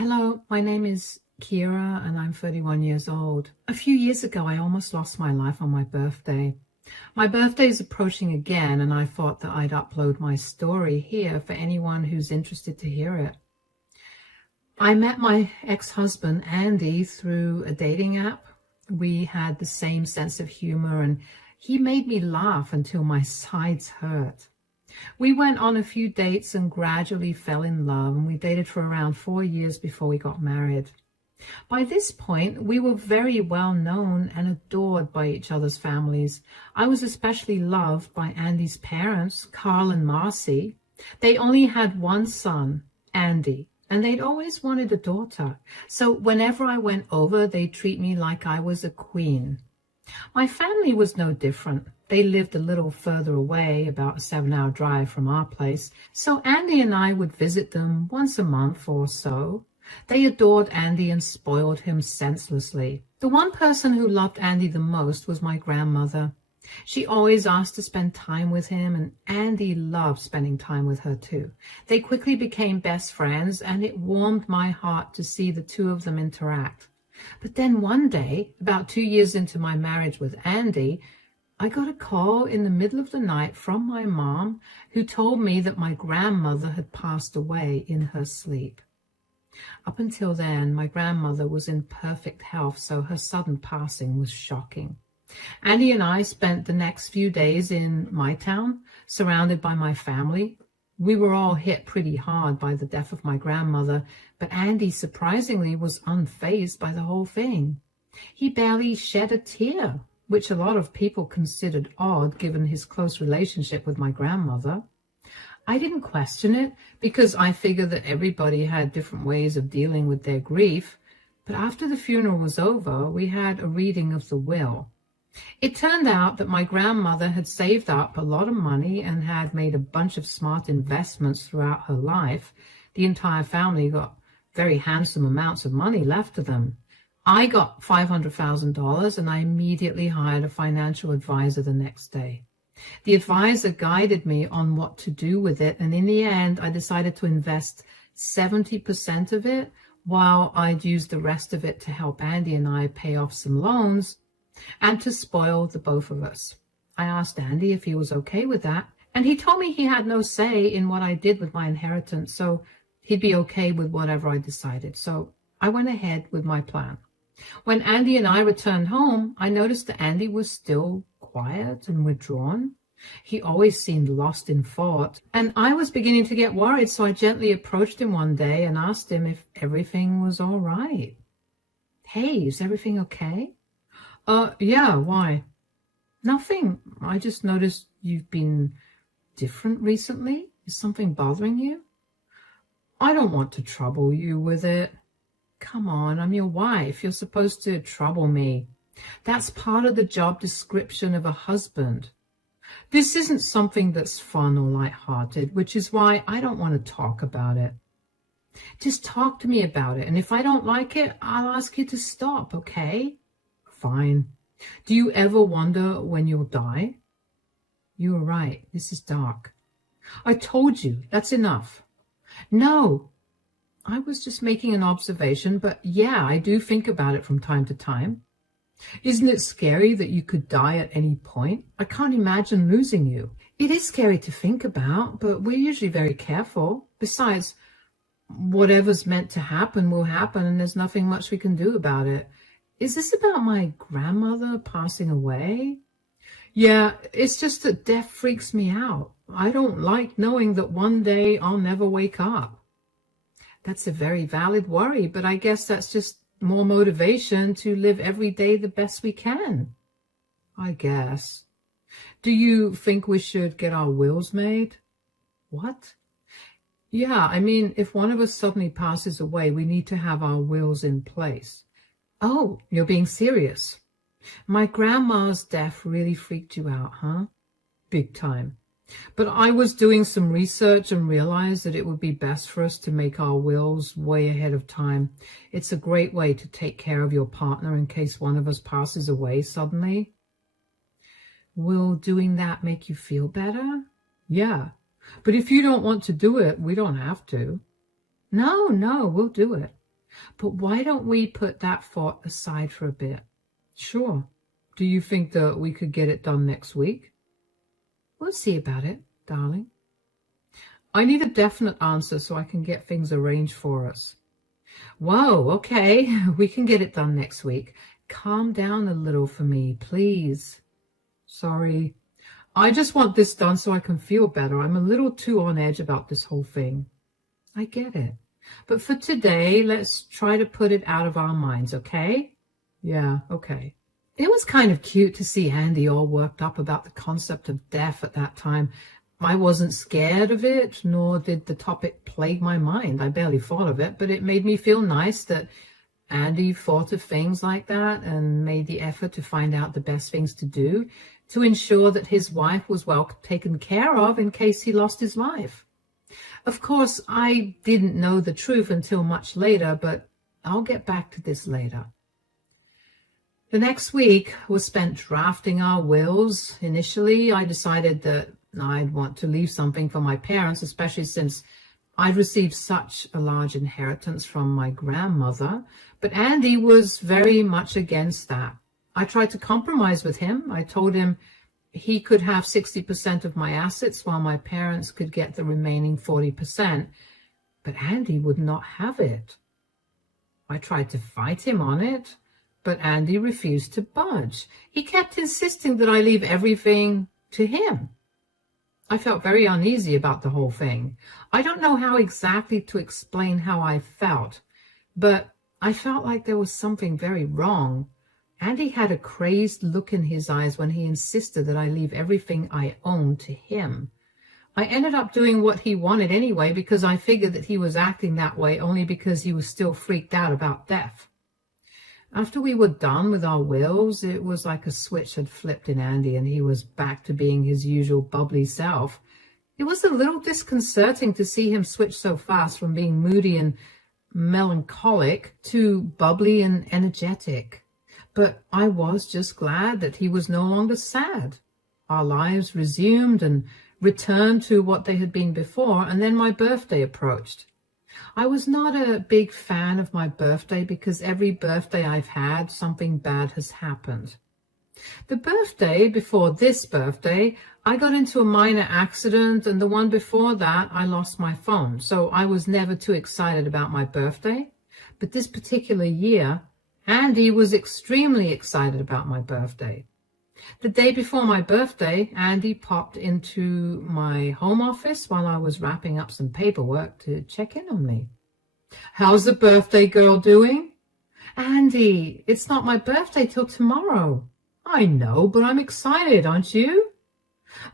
Hello, my name is Kira and I'm 31 years old. A few years ago, I almost lost my life on my birthday. My birthday is approaching again, and I thought that I'd upload my story here for anyone who's interested to hear it. I met my ex-husband, Andy, through a dating app. We had the same sense of humor, and he made me laugh until my sides hurt. We went on a few dates and gradually fell in love, and we dated for around 4 years before we got married. By this point, we were very well known and adored by each other's families. I was especially loved by Andy's parents, Carl and Marcy. They only had one son, Andy, and they'd always wanted a daughter. So whenever I went over, they'd treat me like I was a queen. My family was no different. They lived a little further away, about a 7-hour drive from our place, so Andy and I would visit them once a month or so. They adored Andy and spoiled him senselessly. The one person who loved Andy the most was my grandmother. She always asked to spend time with him, and Andy loved spending time with her too. They quickly became best friends, and it warmed my heart to see the two of them interact. But then one day, about 2 years into my marriage with Andy, I got a call in the middle of the night from my mom, who told me that my grandmother had passed away in her sleep. Up until then, my grandmother was in perfect health, so her sudden passing was shocking. Andy and I spent the next few days in my town, surrounded by my family. We were all hit pretty hard by the death of my grandmother, but Andy surprisingly was unfazed by the whole thing. He barely shed a tear, which a lot of people considered odd given his close relationship with my grandmother. I didn't question it because I figured that everybody had different ways of dealing with their grief, but after the funeral was over, we had a reading of the will. It turned out that my grandmother had saved up a lot of money and had made a bunch of smart investments throughout her life. The entire family got very handsome amounts of money left to them. I got $500,000 and I immediately hired a financial advisor the next day. The advisor guided me on what to do with it, and in the end, I decided to invest 70% of it while I'd use the rest of it to help Andy and I pay off some loans and to spoil the both of us. I asked Andy if he was okay with that, and he told me he had no say in what I did with my inheritance, so he'd be okay with whatever I decided. So I went ahead with my plan. When Andy and I returned home, I noticed that Andy was still quiet and withdrawn. He always seemed lost in thought, and I was beginning to get worried, so I gently approached him one day and asked him if everything was all right. Hey, is everything okay? Yeah, why? Nothing. I just noticed you've been different recently. Is something bothering you? I don't want to trouble you with it. Come on, I'm your wife. You're supposed to trouble me. That's part of the job description of a husband. This isn't something that's fun or lighthearted, which is why I don't want to talk about it. Just talk to me about it, and if I don't like it, I'll ask you to stop, okay? Fine. Do you ever wonder when you'll die? You were right. This is dark. I told you. That's enough. No. I was just making an observation, but yeah, I do think about it from time to time. Isn't it scary that you could die at any point? I can't imagine losing you. It is scary to think about, but we're usually very careful. Besides, whatever's meant to happen will happen, and there's nothing much we can do about it. Is this about my grandmother passing away? Yeah, it's just that death freaks me out. I don't like knowing that one day I'll never wake up. That's a very valid worry, but I guess that's just more motivation to live every day the best we can. I guess. Do you think we should get our wills made? What? Yeah, I mean, if one of us suddenly passes away, we need to have our wills in place. Oh, you're being serious. My grandma's death really freaked you out, huh? Big time. But I was doing some research and realized that it would be best for us to make our wills way ahead of time. It's a great way to take care of your partner in case one of us passes away suddenly. Will doing that make you feel better? Yeah. But if you don't want to do it, we don't have to. No, we'll do it. But why don't we put that thought aside for a bit? Sure. Do you think that we could get it done next week? We'll see about it, darling. I need a definite answer so I can get things arranged for us. Whoa, okay, we can get it done next week. Calm down a little for me, please. Sorry. I just want this done so I can feel better. I'm a little too on edge about this whole thing. I get it. But for today, let's try to put it out of our minds, okay? Yeah, okay. It was kind of cute to see Andy all worked up about the concept of death at that time. I wasn't scared of it, nor did the topic plague my mind. I barely thought of it, but it made me feel nice that Andy thought of things like that and made the effort to find out the best things to do to ensure that his wife was well taken care of in case he lost his life. Of course, I didn't know the truth until much later, but I'll get back to this later. The next week was spent drafting our wills. Initially, I decided that I'd want to leave something for my parents, especially since I'd received such a large inheritance from my grandmother. But Andy was very much against that. I tried to compromise with him. I told him he could have 60% of my assets while my parents could get the remaining 40%. But Andy would not have it. I tried to fight him on it, but Andy refused to budge. He kept insisting that I leave everything to him. I felt very uneasy about the whole thing. I don't know how exactly to explain how I felt, but I felt like there was something very wrong. Andy had a crazed look in his eyes when he insisted that I leave everything I owned to him. I ended up doing what he wanted anyway because I figured that he was acting that way only because he was still freaked out about death. After we were done with our wills, it was like a switch had flipped in Andy and he was back to being his usual bubbly self. It was a little disconcerting to see him switch so fast from being moody and melancholic to bubbly and energetic. But I was just glad that he was no longer sad. Our lives resumed and returned to what they had been before, and then my birthday approached. I was not a big fan of my birthday because every birthday I've had, something bad has happened. The birthday before this birthday, I got into a minor accident, and the one before that, I lost my phone. So I was never too excited about my birthday. But this particular year, Andy was extremely excited about my birthday. The day before my birthday, Andy popped into my home office while I was wrapping up some paperwork to check in on me. "How's the birthday girl doing?" "Andy, it's not my birthday till tomorrow." "I know, but I'm excited, aren't you?"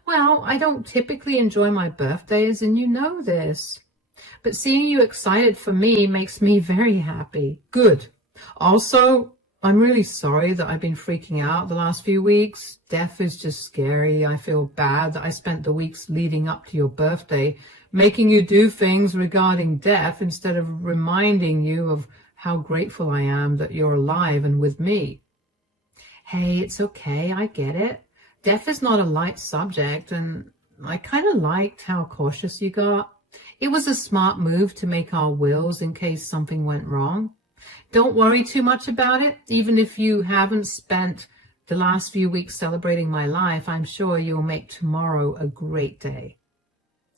"Well, I don't typically enjoy my birthdays, and you know this. But seeing you excited for me makes me very happy." "Good. Also, I'm really sorry that I've been freaking out the last few weeks. Death is just scary. I feel bad that I spent the weeks leading up to your birthday making you do things regarding death instead of reminding you of how grateful I am that you're alive and with me." "Hey, it's okay. I get it. Death is not a light subject, and I kind of liked how cautious you got. It was a smart move to make our wills in case something went wrong. Don't worry too much about it. Even if you haven't spent the last few weeks celebrating my life, I'm sure you'll make tomorrow a great day."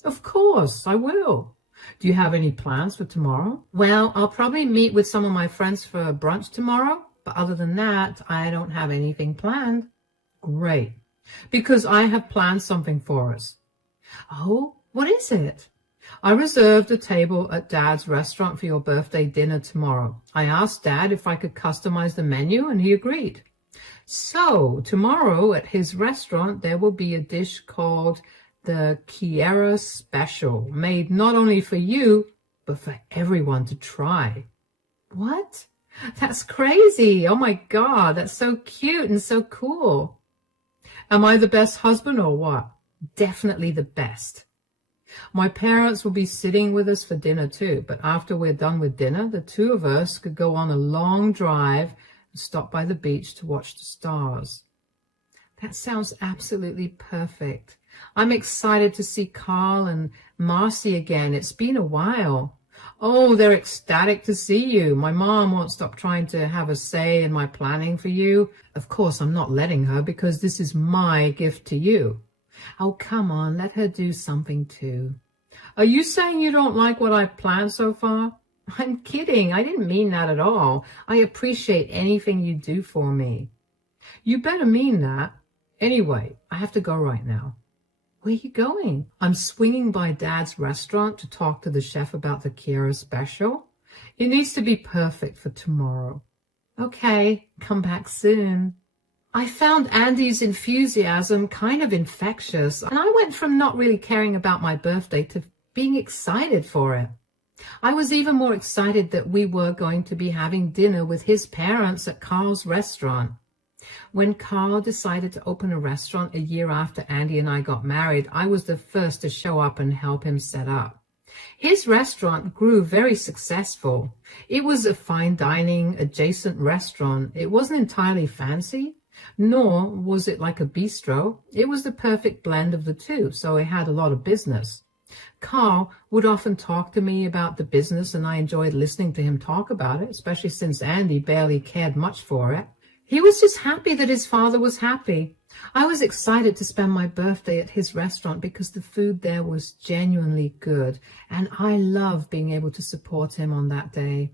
"Of course, I will. Do you have any plans for tomorrow?" "Well, I'll probably meet with some of my friends for brunch tomorrow, but other than that, I don't have anything planned." "Great, because I have planned something for us." "Oh, what is it?" "I reserved a table at Dad's restaurant for your birthday dinner tomorrow. I asked Dad if I could customize the menu, and he agreed. So tomorrow at his restaurant, there will be a dish called the Kiera Special, made not only for you, but for everyone to try." "What? That's crazy. Oh my God, that's so cute and so cool." "Am I the best husband or what?" "Definitely the best." My parents will be sitting with us for dinner too, but after we're done with dinner, the two of us could go on a long drive and stop by the beach to watch the stars. That sounds absolutely perfect. I'm excited to see Carl and Marcy again. It's been a while. Oh, they're ecstatic to see you. My mom won't stop trying to have a say in my planning for you. Of course, I'm not letting her because this is my gift to you. Oh, come on, let her do something too. Are you saying you don't like what I've planned so far? I'm kidding. I didn't mean that at all. I appreciate anything you do for me. You better mean that. Anyway, I have to go right now. Where are you going? I'm swinging by Dad's restaurant to talk to the chef about the Kiera special. It needs to be perfect for tomorrow. Okay, come back soon. I found Andy's enthusiasm kind of infectious, and I went from not really caring about my birthday to being excited for it. I was even more excited that we were going to be having dinner with his parents at Carl's restaurant. When Carl decided to open a restaurant a year after Andy and I got married, I was the first to show up and help him set up. His restaurant grew very successful. It was a fine dining adjacent restaurant. It wasn't entirely fancy, nor was it like a bistro. It was the perfect blend of the two, so it had a lot of business. Carl would often talk to me about the business, and I enjoyed listening to him talk about it, especially since Andy barely cared much for it. He was just happy that his father was happy. I was excited to spend my birthday at his restaurant because the food there was genuinely good, and I loved being able to support him on that day.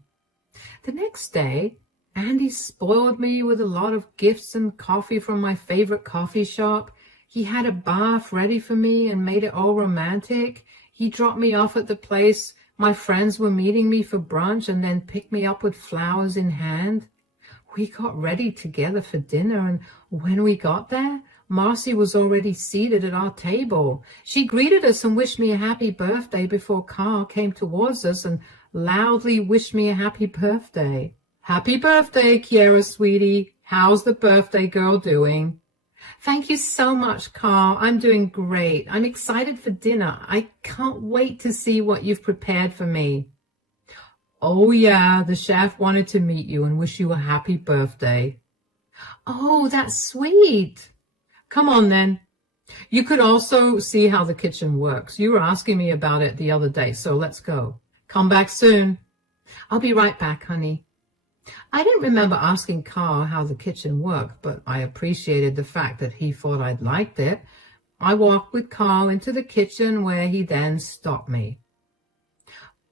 The next day, Andy spoiled me with a lot of gifts and coffee from my favorite coffee shop. He had a bath ready for me and made it all romantic. He dropped me off at the place my friends were meeting me for brunch and then picked me up with flowers in hand. We got ready together for dinner, and when we got there, Marcy was already seated at our table. She greeted us and wished me a happy birthday before Carl came towards us and loudly wished me a happy birthday. Happy birthday, Kiera, sweetie. How's the birthday girl doing? Thank you so much, Carl. I'm doing great. I'm excited for dinner. I can't wait to see what you've prepared for me. Oh, yeah, the chef wanted to meet you and wish you a happy birthday. Oh, that's sweet. Come on, then. You could also see how the kitchen works. You were asking me about it the other day, so let's go. Come back soon. I'll be right back, honey. I didn't remember asking Carl how the kitchen worked, but I appreciated the fact that he thought I'd liked it. I walked with Carl into the kitchen, where he then stopped me.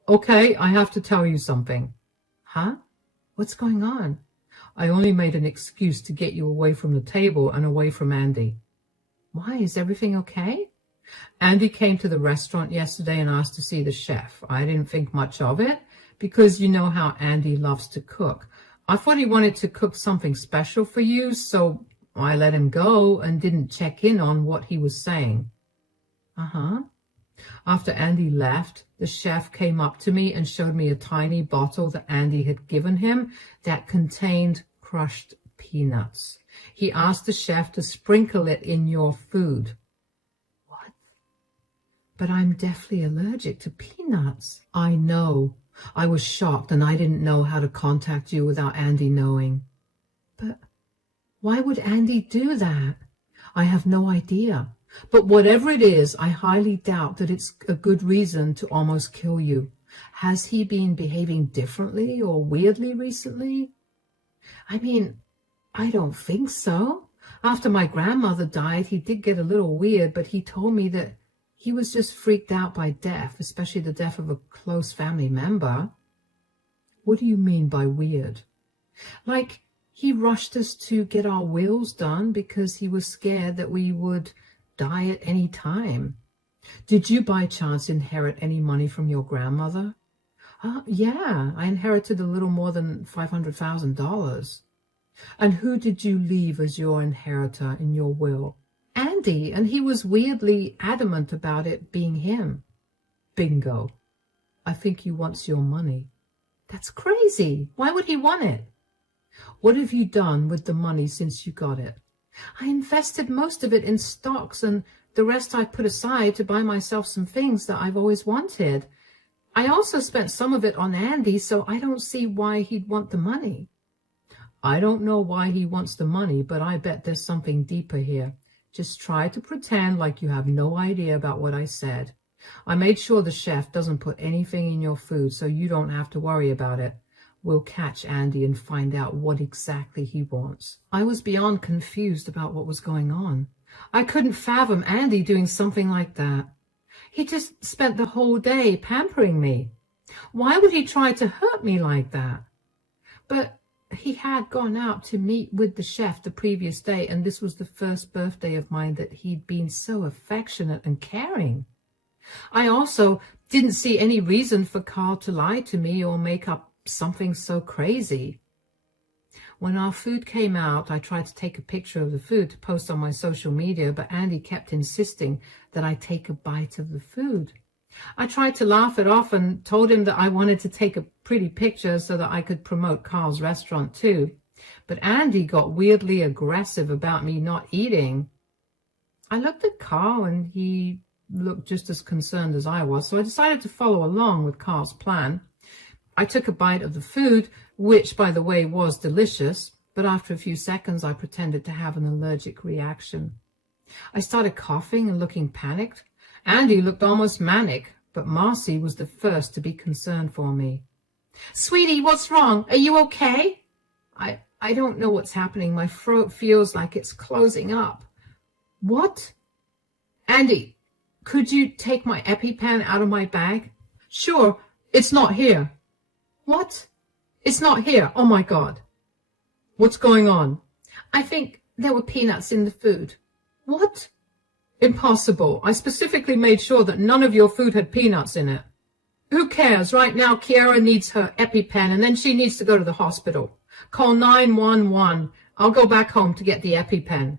Okay, I have to tell you something. Huh? What's going on? I only made an excuse to get you away from the table and away from Andy. Why, is everything okay? Andy came to the restaurant yesterday and asked to see the chef. I didn't think much of it because you know how Andy loves to cook. I thought he wanted to cook something special for you, so I let him go and didn't check in on what he was saying. Uh-huh. After Andy left, the chef came up to me and showed me a tiny bottle that Andy had given him that contained crushed peanuts. He asked the chef to sprinkle it in your food. What? But I'm deathly allergic to peanuts. I know. I was shocked, and I didn't know how to contact you without Andy knowing. But why would Andy do that? I have no idea. But whatever it is, I highly doubt that it's a good reason to almost kill you. Has he been behaving differently or weirdly recently? I mean, I don't think so. After my grandmother died, he did get a little weird, but he told me that he was just freaked out by death, especially the death of a close family member. What do you mean by weird? Like, he rushed us to get our wills done because he was scared that we would die at any time. Did you by chance inherit any money from your grandmother? Yeah, I inherited a little more than $500,000. And who did you leave as your inheritor in your will? Andy, and he was weirdly adamant about it being him. Bingo. I think he wants your money. That's crazy. Why would he want it? What have you done with the money since you got it? I invested most of it in stocks, and the rest I put aside to buy myself some things that I've always wanted. I also spent some of it on Andy, so I don't see why he'd want the money. I don't know why he wants the money, but I bet there's something deeper here. Just try to pretend like you have no idea about what I said. I made sure the chef doesn't put anything in your food, so you don't have to worry about it. We'll catch Andy and find out what exactly he wants." I was beyond confused about what was going on. I couldn't fathom Andy doing something like that. He just spent the whole day pampering me. Why would he try to hurt me like that? But he had gone out to meet with the chef the previous day, and this was the first birthday of mine that he'd been so affectionate and caring. I also didn't see any reason for Carl to lie to me or make up something so crazy. When our food came out, I tried to take a picture of the food to post on my social media, but Andy kept insisting that I take a bite of the food. I tried to laugh it off and told him that I wanted to take a pretty picture so that I could promote Carl's restaurant too. But Andy got weirdly aggressive about me not eating. I looked at Carl and he looked just as concerned as I was, so I decided to follow along with Carl's plan. I took a bite of the food, which, by the way, was delicious, but after a few seconds I pretended to have an allergic reaction. I started coughing and looking panicked. Andy looked almost manic, but Marcy was the first to be concerned for me. "Sweetie, what's wrong? Are you okay?" I don't know what's happening. My throat feels like it's closing up." "What?" "Andy, could you take my EpiPen out of my bag?" "Sure, it's not here." "What? It's not here? Oh my God." "What's going on?" "I think there were peanuts in the food." "What?" "Impossible. I specifically made sure that none of your food had peanuts in it." "Who cares? Right now, Kiara needs her EpiPen, and then she needs to go to the hospital. Call 911. I'll go back home to get the EpiPen."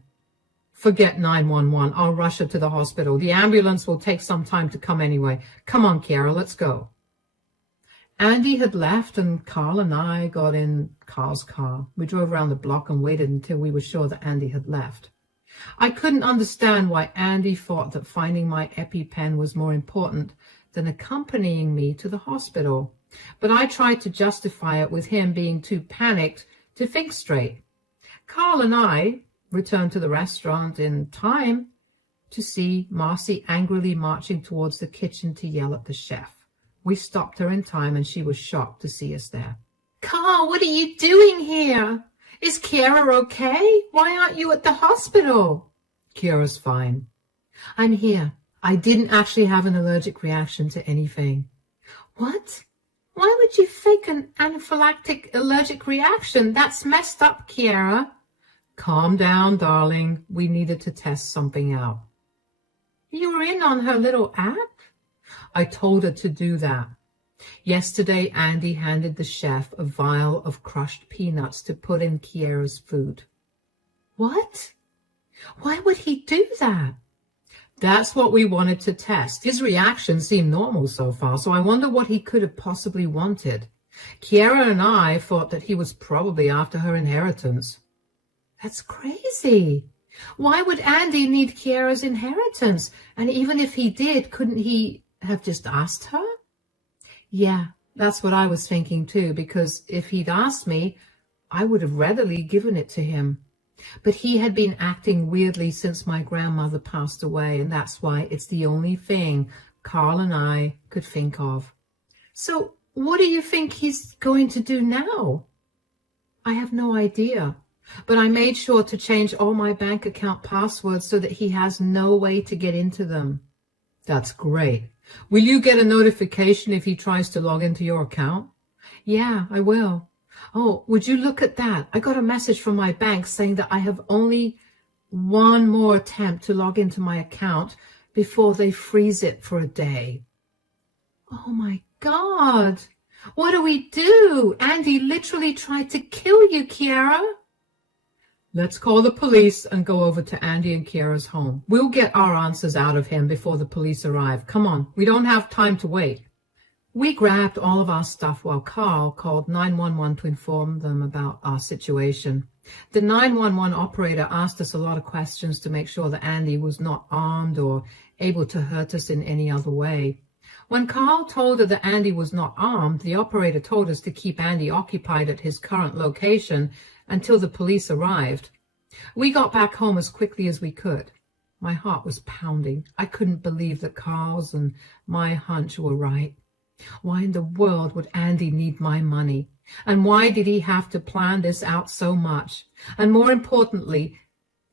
"Forget 911. I'll rush her to the hospital. The ambulance will take some time to come anyway. Come on, Kiara, let's go." Andy had left, and Carl and I got in Carl's car. We drove around the block and waited until we were sure that Andy had left. I couldn't understand why Andy thought that finding my EpiPen was more important than accompanying me to the hospital, but I tried to justify it with him being too panicked to think straight. Carl and I returned to the restaurant in time to see Marcy angrily marching towards the kitchen to yell at the chef. We stopped her in time, and she was shocked to see us there. "Carl, what are you doing here? Is Kiara okay? Why aren't you at the hospital?" "Kiara's fine." "I'm here. I didn't actually have an allergic reaction to anything." "What? Why would you fake an anaphylactic allergic reaction? That's messed up, Kiara." "Calm down, darling. We needed to test something out." "You were in on her little act?" "I told her to do that. Yesterday, Andy handed the chef a vial of crushed peanuts to put in Kiara's food." "What? Why would he do that?" "That's what we wanted to test. His reaction seemed normal so far, so I wonder what he could have possibly wanted. Kiara and I thought that he was probably after her inheritance." "That's crazy. Why would Andy need Kiara's inheritance? And even if he did, couldn't he have just asked her?" "Yeah, that's what I was thinking too, because if he'd asked me, I would have readily given it to him. But he had been acting weirdly since my grandmother passed away, and that's why it's the only thing Carl and I could think of." "So what do you think he's going to do now?" "I have no idea, but I made sure to change all my bank account passwords so that he has no way to get into them." "That's great. Will you get a notification if he tries to log into your account?" "Yeah, I will. Oh, would you look at that? I got a message from my bank saying that I have only one more attempt to log into my account before they freeze it for a day." "Oh my God. What do we do? Andy literally tried to kill you, Kiara." "Let's call the police and go over to Andy and Kiara's home. We'll get our answers out of him before the police arrive. Come on, we don't have time to wait." We grabbed all of our stuff while Carl called 911 to inform them about our situation. The 911 operator asked us a lot of questions to make sure that Andy was not armed or able to hurt us in any other way. When Carl told her that Andy was not armed, the operator told us to keep Andy occupied at his current location until the police arrived. We got back home as quickly as we could. My heart was pounding. I couldn't believe that Carl's and my hunch were right. Why in the world would Andy need my money? And why did he have to plan this out so much? And more importantly,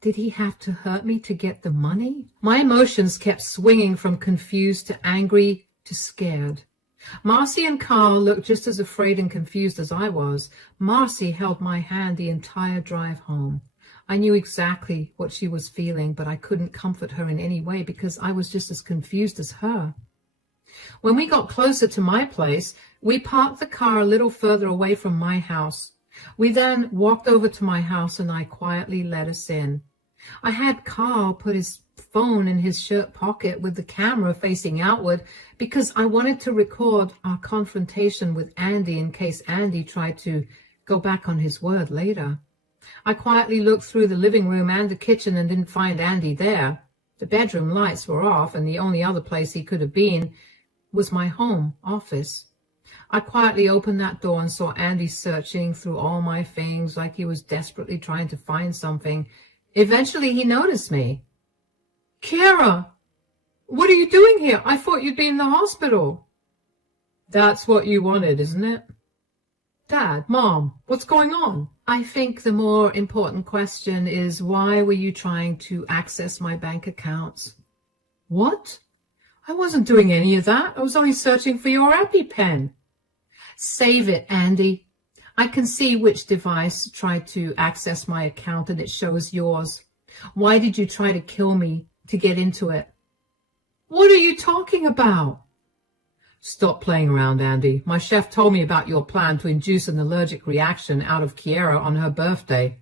did he have to hurt me to get the money? My emotions kept swinging from confused to angry to scared. Marcy and Carl looked just as afraid and confused as I was. Marcy held my hand the entire drive home. I knew exactly what she was feeling, but I couldn't comfort her in any way because I was just as confused as her. When we got closer to my place, we parked the car a little further away from my house. We then walked over to my house and I quietly let us in. I had Carl put his phone in his shirt pocket with the camera facing outward because I wanted to record our confrontation with Andy in case Andy tried to go back on his word later. I quietly looked through the living room and the kitchen and didn't find Andy there. The bedroom lights were off and the only other place he could have been was my home office. I quietly opened that door and saw Andy searching through all my things like he was desperately trying to find something. Eventually he noticed me. "Kiera, what are you doing here? I thought you'd be in the hospital." "That's what you wanted, isn't it?" "Dad, Mom, what's going on?" I think the more important question is, why were you trying to access my bank accounts? "What? I wasn't doing any of that. I was only searching for your EpiPen." "Save it, Andy. I can see which device tried to access my account and it shows yours. Why did you try to kill me to get into it?" "What are you talking about?" "Stop playing around, Andy. My chef told me about your plan to induce an allergic reaction out of Kiera on her birthday.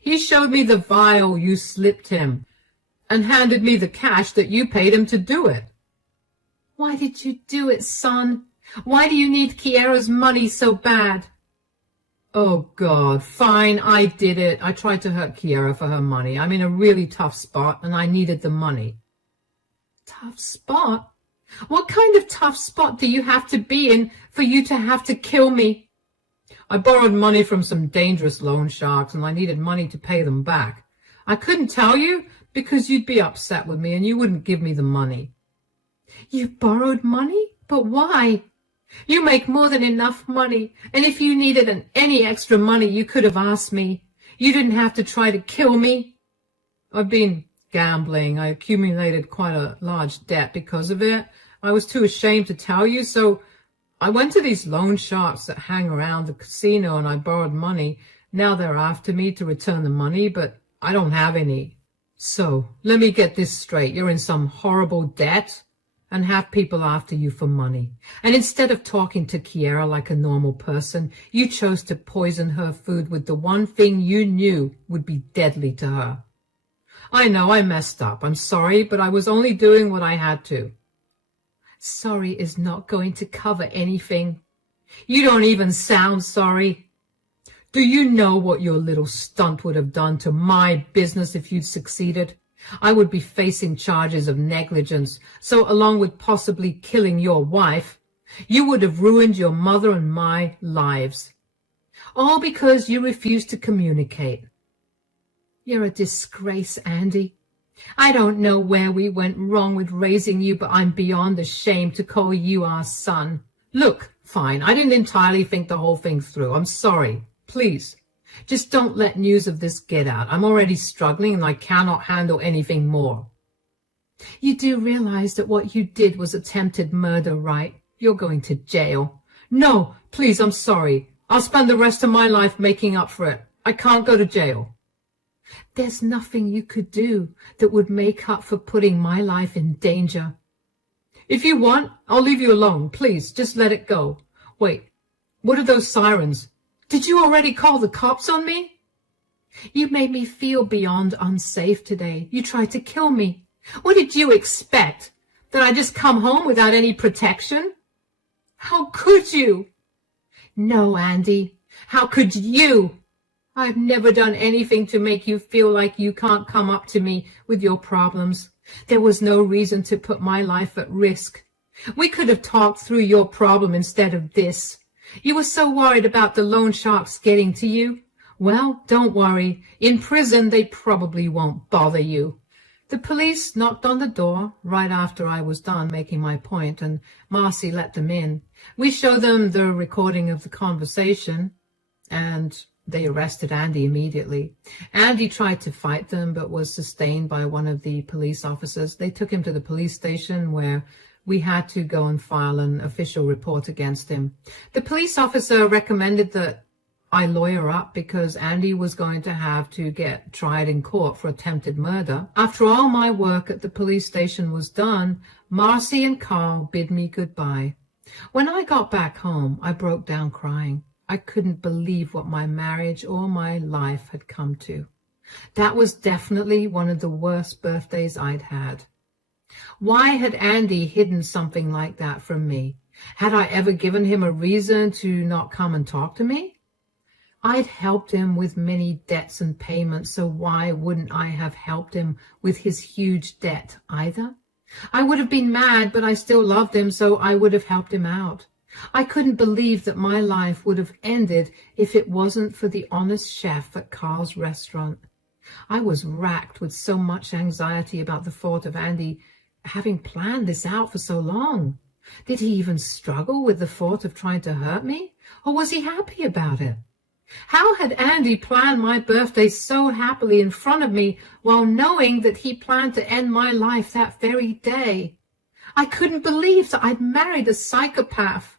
He showed me the vial you slipped him and handed me the cash that you paid him to do it." "Why did you do it, son? Why do you need Kiera's money so bad?" "Oh, God, fine, I did it. I tried to hurt Kiera for her money. I'm in a really tough spot, and I needed the money." "Tough spot? What kind of tough spot do you have to be in for you to have to kill me?" "I borrowed money from some dangerous loan sharks, and I needed money to pay them back. I couldn't tell you because you'd be upset with me, and you wouldn't give me the money." "You borrowed money? But why? You make more than enough money, and if you needed any extra money, you could have asked me. You didn't have to try to kill me." "I've been gambling. I accumulated quite a large debt because of it. I was too ashamed to tell you, so I went to these loan sharks that hang around the casino and I borrowed money. Now they're after me to return the money, but I don't have any. So let me get this straight. You're in some horrible debt and have people after you for money. And instead of talking to Kiera like a normal person, you chose to poison her food with the one thing you knew would be deadly to her. I know I messed up. I'm sorry, but I was only doing what I had to." "Sorry is not going to cover anything. You don't even sound sorry. Do you know what your little stunt would have done to my business if you'd succeeded? I would be facing charges of negligence, so along with possibly killing your wife, you would have ruined your mother and my lives. All because you refused to communicate. You're a disgrace, Andy. I don't know where we went wrong with raising you, but I'm beyond ashamed to call you our son. Look, fine, I didn't entirely think the whole thing through. I'm sorry. Please, just don't let news of this get out. I'm already struggling and I cannot handle anything more." "You do realize that what you did was attempted murder, right? You're going to jail." "No, please, I'm sorry. I'll spend the rest of my life making up for it. I can't go to jail." "There's nothing you could do that would make up for putting my life in danger." "If you want, I'll leave you alone. Please, just let it go. Wait, what are those sirens? Did you already call the cops on me?" "You made me feel beyond unsafe today. You tried to kill me. What did you expect? That I just come home without any protection? How could you?" "No, Andy. How could you? I've never done anything to make you feel like you can't come up to me with your problems. There was no reason to put my life at risk. We could have talked through your problem instead of this. You were so worried about the loan sharks getting to you. Well, don't worry. In prison, they probably won't bother you. The police knocked on the door right after I was done making my point, and Marcy let them in. We showed them the recording of the conversation, and they arrested Andy immediately. Andy tried to fight them, but was sustained by one of the police officers. They took him to the police station, where we had to go and file an official report against him. The police officer recommended that I lawyer up because Andy was going to have to get tried in court for attempted murder. After all my work at the police station was done, Marcy and Carl bid me goodbye. When I got back home, I broke down crying. I couldn't believe what my marriage or my life had come to. That was definitely one of the worst birthdays I'd had. Why had Andy hidden something like that from me? Had I ever given him a reason to not come and talk to me? I'd helped him with many debts and payments, so why wouldn't I have helped him with his huge debt either? I would have been mad, but I still loved him, so I would have helped him out. I couldn't believe that my life would have ended if it wasn't for the honest chef at Carl's restaurant. I was racked with so much anxiety about the thought of Andy having planned this out for so long. Did he even struggle with the thought of trying to hurt me, or was he happy about it? How had Andy planned my birthday so happily in front of me while knowing that he planned to end my life that very day? I couldn't believe that I'd married a psychopath.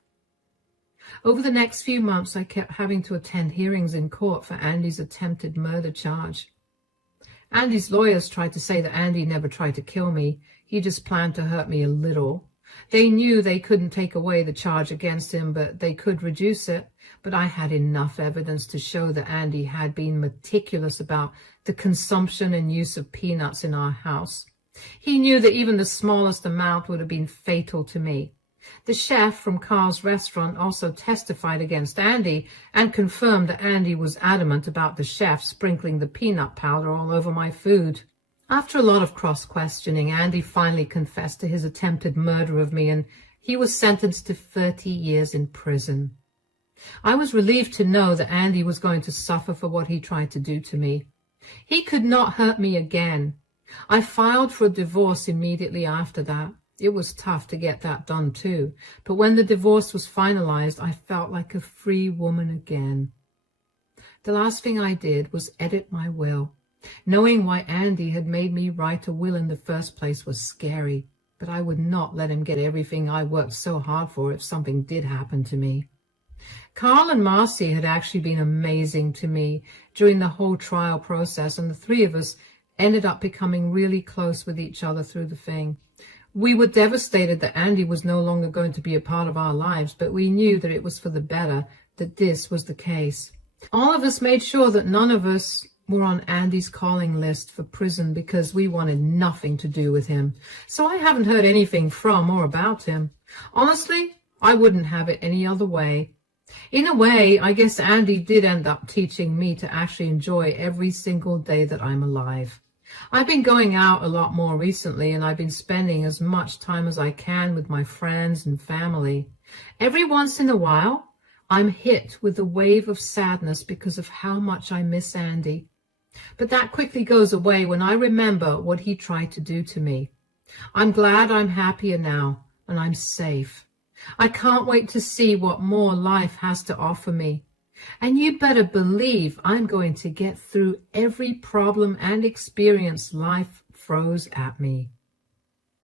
Over the next few months, I kept having to attend hearings in court for Andy's attempted murder charge. Andy's lawyers tried to say that Andy never tried to kill me. He just planned to hurt me a little. They knew they couldn't take away the charge against him, but they could reduce it. But I had enough evidence to show that Andy had been meticulous about the consumption and use of peanuts in our house. He knew that even the smallest amount would have been fatal to me. The chef from Carl's restaurant also testified against Andy and confirmed that Andy was adamant about the chef sprinkling the peanut powder all over my food. After a lot of cross-questioning, Andy finally confessed to his attempted murder of me, and he was sentenced to 30 years in prison. I was relieved to know that Andy was going to suffer for what he tried to do to me. He could not hurt me again. I filed for a divorce immediately after that. It was tough to get that done too, but when the divorce was finalized, I felt like a free woman again. The last thing I did was edit my will. Knowing why Andy had made me write a will in the first place was scary, but I would not let him get everything I worked so hard for if something did happen to me. Carl and Marcy had actually been amazing to me during the whole trial process, and the three of us ended up becoming really close with each other through the thing. We were devastated that Andy was no longer going to be a part of our lives, but we knew that it was for the better that this was the case. All of us made sure that none of us were on Andy's calling list for prison because we wanted nothing to do with him. So I haven't heard anything from or about him. Honestly, I wouldn't have it any other way. In a way, I guess Andy did end up teaching me to actually enjoy every single day that I'm alive. I've been going out a lot more recently, and I've been spending as much time as I can with my friends and family. Every once in a while, I'm hit with a wave of sadness because of how much I miss Andy. But that quickly goes away when I remember what he tried to do to me. I'm glad I'm happier now, and I'm safe. I can't wait to see what more life has to offer me. And you better believe I'm going to get through every problem and experience life throws at me.